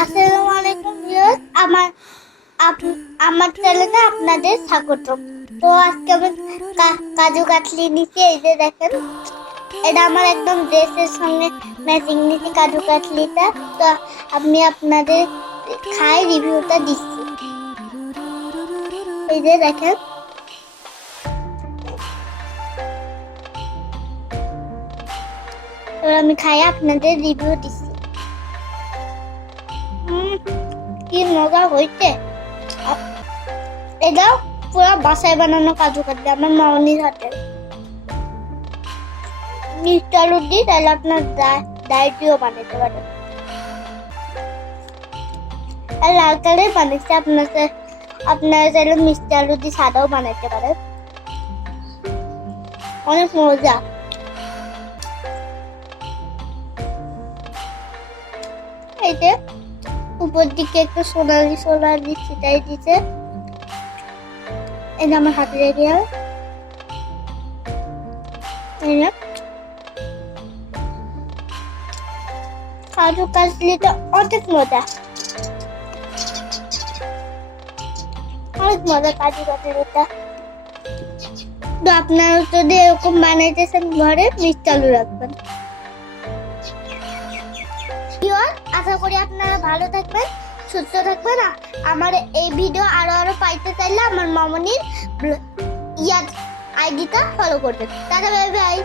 আসসালামু আলাইকুম ভিউয়ার্স, আমার আমার চ্যানেলে আপনাদের স্বাগত তো আজকে আমি কাজু কাটলি নিচ্ছি এই যে দেখেন, এটা আমার একদম ড্রেসের সঙ্গে ম্যাচিং নিচ্ছি কাজু কাটলিটা। তো আমি আপনাদের খাই রিভিউটা দিচ্ছি। এই যে দেখেন এবার আমি খাই আপনাদের রিভিউ উম, কি মজা হয়েছে আ- এটা পুরো বাসায় বানানো কাজু কাটলে আমার মামনির হাতে মিষ্টি আলু দিই তাহলে আপনার ডায়েটিও বানাতে পারেন আর লাল কালার বানিয়েছে আপনার আপনারা চাইলে মিষ্টি আলু দিয়ে সাদাও বানাতে পারেন অনেক মজা এই উপর দিকে একটু সোনালি সোনালি ছিটাই দিছে। যে আমার হাতে রেখে কাজু কাজলিটা অনেক মজা। অনেক মজা কাজু কাজলিটা তো আপনারা যদি এরকম বানাইতেছেন ঘরে, মিষ্টি আলু রাখবেন। আশা করি আপনারা ভালো থাকবেন, সুস্থ থাকবেন। আমার এই ভিডিও আরও আরও পাইতে চাইলে আমার মামনির ইয়াদ আইডিটা ফলো করবেন। Tata bye bye